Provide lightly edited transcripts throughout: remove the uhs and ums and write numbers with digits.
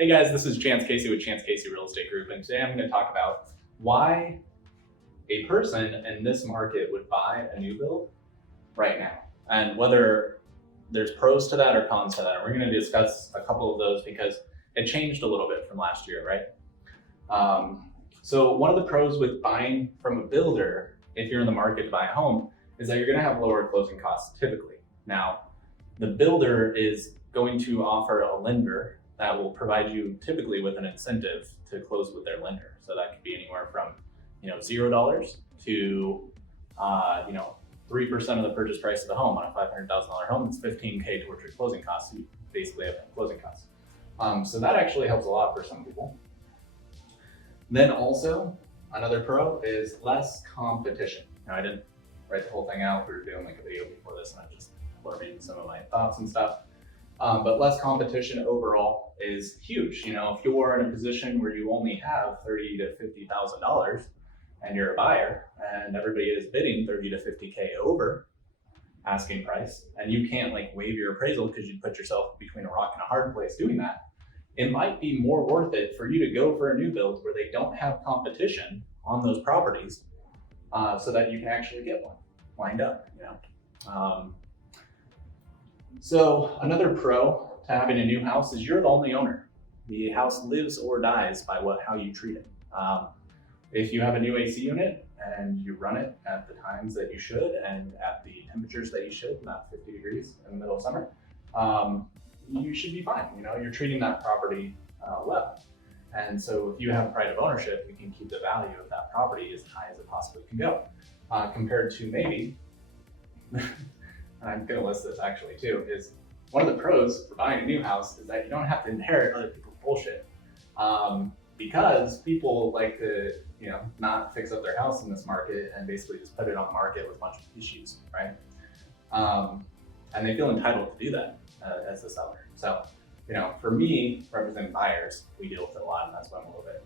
Hey guys, this is Chance Casey with Chance Casey Real Estate Group, and today I'm going to talk about why a person in this market would buy a new build right now, and whether there's pros to that or cons to that. And we're going to discuss a couple of those because it changed a little bit from last year, right? So one of the pros with buying from a builder, if you're in the market to buy a home, is that you're going to have lower closing costs typically. Now, the builder is going to offer a lender that will provide you typically with an incentive to close with their lender. So that could be anywhere from $0 to 3% of the purchase price of the home. On a $500,000 home, it's $15K towards your closing costs. So you basically have closing costs. So that actually helps a lot for some people. Then also another pro is less competition. Now, I didn't write the whole thing out. We were doing like a video before this, and I'm just blurting some of my thoughts and stuff. But less competition overall is huge. If you're in a position where you only have $30,000 to $50,000 and you're a buyer and everybody is bidding 30 to 50K over asking price, and you can't waive your appraisal because you put yourself between a rock and a hard place doing that, it might be more worth it for you to go for a new build where they don't have competition on those properties, so that you can actually get one lined up. So another pro to having a new house is you're the only owner. The house lives or dies by how you treat it. If you have a new AC unit and you run it at the times that you should and at the temperatures that you should, not 50 degrees in the middle of summer, you should be fine. You're treating that property well. And so if you have pride of ownership, you can keep the value of that property as high as it possibly can go, compared to maybe, I'm going to list this actually too, is one of the pros for buying a new house is that you don't have to inherit other people's bullshit. Because people like to, not fix up their house in this market and basically just put it on the market with a bunch of issues, right? And they feel entitled to do that as a seller. So, for me, representing buyers, we deal with it a lot, and that's why I'm a little bit,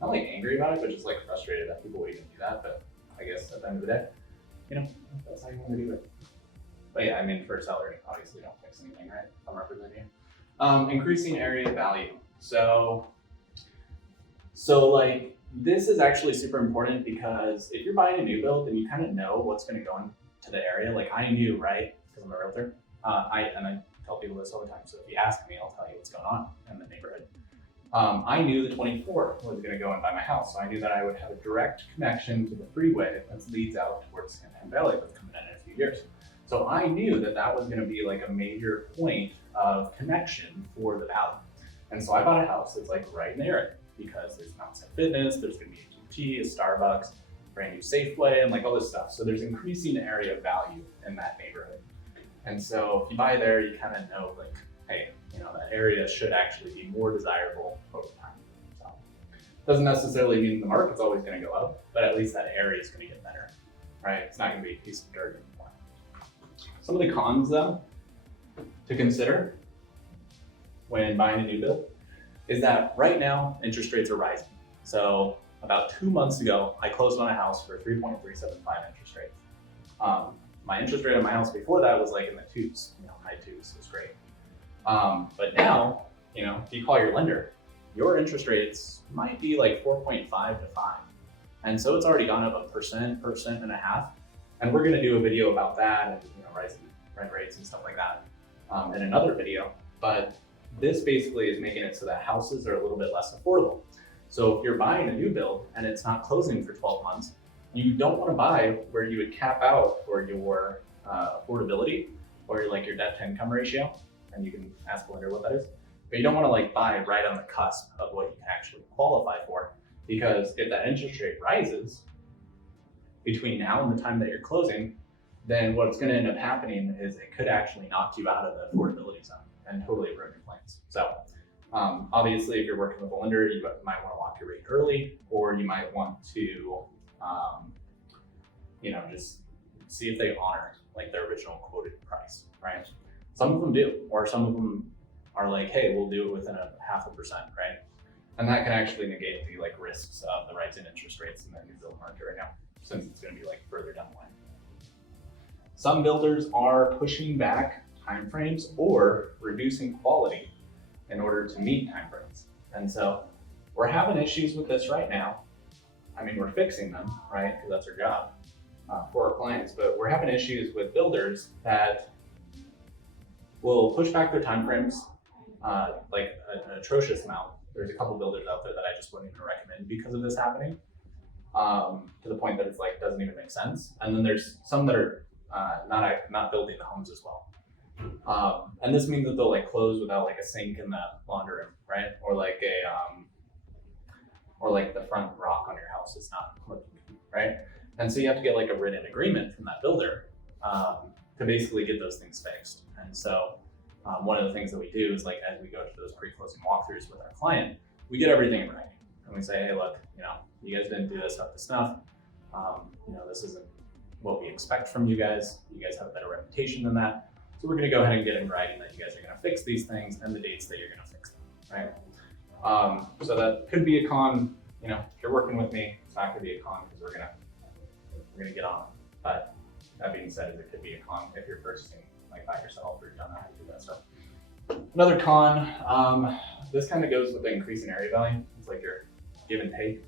not angry about it, but just frustrated that people would even do that. But I guess at the end of the day, that's how you want to do it. But yeah, for sellers, obviously don't fix anything, right? I'm representing you. Increasing area value. So this is actually super important because if you're buying a new build and you kind of know what's going to go into the area, I knew, right? Because I'm a realtor. I tell people this all the time. So if you ask me, I'll tell you what's going on in the neighborhood. I knew the 24 was going to go in by my house. So I knew that I would have a direct connection to the freeway that leads out towards San Valley that's coming in a few years. So I knew that that was going to be a major point of connection for the valley. And so I bought a house that's right in the area because there's an outside fitness, there's going to be a QT, a Starbucks, brand new Safeway, and all this stuff. So there's increasing area of value in that neighborhood. And so if you buy there, you kind of know hey, that area should actually be more desirable over time. So doesn't necessarily mean the market's always going to go up, but at least that area is going to get better, right? It's not going to be a piece of dirt anymore. Some of the cons though to consider when buying a new build is that right now interest rates are rising. So about 2 months ago, I closed on a house for 3.375 interest rates. My interest rate on my house before that was in the twos, high twos. It was great. But now, if you call your lender, your interest rates might be 4.5 to 5. And so it's already gone up 1%, and we're going to do a video about that and rising rent rates and stuff like that in another video. But this basically is making it so that houses are a little bit less affordable. So if you're buying a new build and it's not closing for 12 months, you don't want to buy where you would cap out for your affordability or your debt to income ratio. And you can ask the lender what that is. But you don't want to buy right on the cusp of what you can actually qualify for, because if that interest rate rises between now and the time that you're closing, then what's going to end up happening is it could actually knock you out of the affordability zone and totally ruin your plans. So obviously, if you're working with a lender, you might want to lock your rate early, or you might want to, just see if they honor their original quoted price, right? Some of them do, or some of them are hey, we'll do it within a 0.5%, right? And that can actually negate the risks of the rising interest rates in the new build market right now, since it's going to be further down the line. Some builders are pushing back timeframes or reducing quality order to meet timeframes. And so we're having issues with this right now. I mean, we're fixing them, right? Because that's our job for our clients. But we're having issues with builders that will push back their timeframes like an atrocious amount. There's a couple builders out there that I just wouldn't even recommend because of this happening, to the point that it's like doesn't even make sense. And then there's some that are not building the homes as well. And this means that they'll like close without like a sink in the laundry room, right? Or like the front rock on your house is not working, right? And so you have to get like a written agreement from that builder to basically get those things fixed. And so one of the things that we do is like as we go to those pre-closing walkthroughs with our client, we get everything in writing, and we say, hey, look, you guys didn't do this up to snuff. This isn't what we expect from you guys. You guys have a better reputation than that. So we're going to go ahead and get in writing that you guys are going to fix these things and the dates that you're going to fix them, right? So that could be a con. If you're working with me, it's not going to be a con because we're going to get on it. But that being said, it could be a con if you're purchasing like by yourself or you don't know how to do that stuff. Another con, this kind of goes with the increasing area value. It's like your give and take.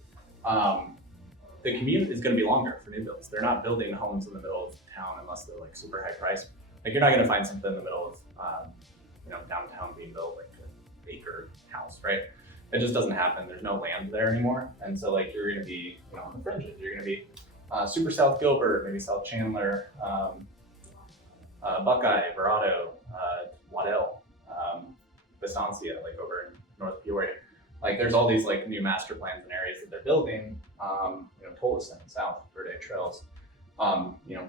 The commute is going to be longer for new builds. They're not building homes in the middle of town unless they're like super high priced. Like you're not going to find something in the middle of downtown being built like an acre house, right? It just doesn't happen. There's no land there anymore, and so like you're going to be on the fringes. You're going to be super South Gilbert, maybe South Chandler, Buckeye, Verado, Waddell, Estancia, like over in North Peoria. Like there's all these like new master plans and areas that they're building, Tolleson, South Verde Trails,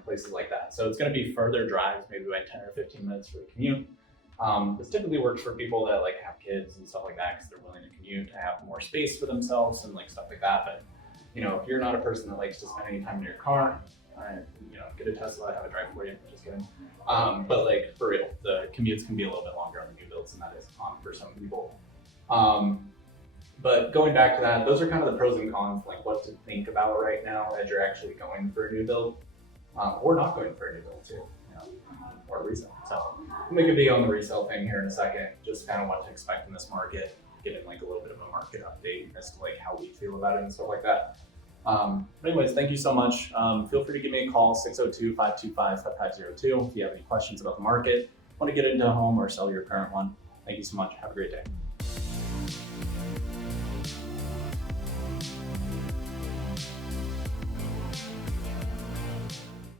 places like that. So it's going to be further drives, maybe like 10 or 15 minutes for the commute. This typically works for people that like have kids and stuff like that because they're willing to commute to have more space for themselves and like stuff like that. But if you're not a person that likes to spend any time in your car, get a Tesla, have it drive for you. Just kidding. But like for real, the commutes can be a little bit longer on the new builds, and that is on for some people. But going back to that, those are kind of the pros and cons, like what to think about right now as you're actually going for a new build, or not going for a new build too, or a resale. So I'll make a video on the resale thing here in a second, just kind of what to expect in this market, getting like a little bit of a market update as to like how we feel about it and stuff like that. But anyways, thank you so much. Feel free to give me a call, 602-525-5502 if you have any questions about the market, want to get into a home or sell your current one. Thank you so much. Have a great day.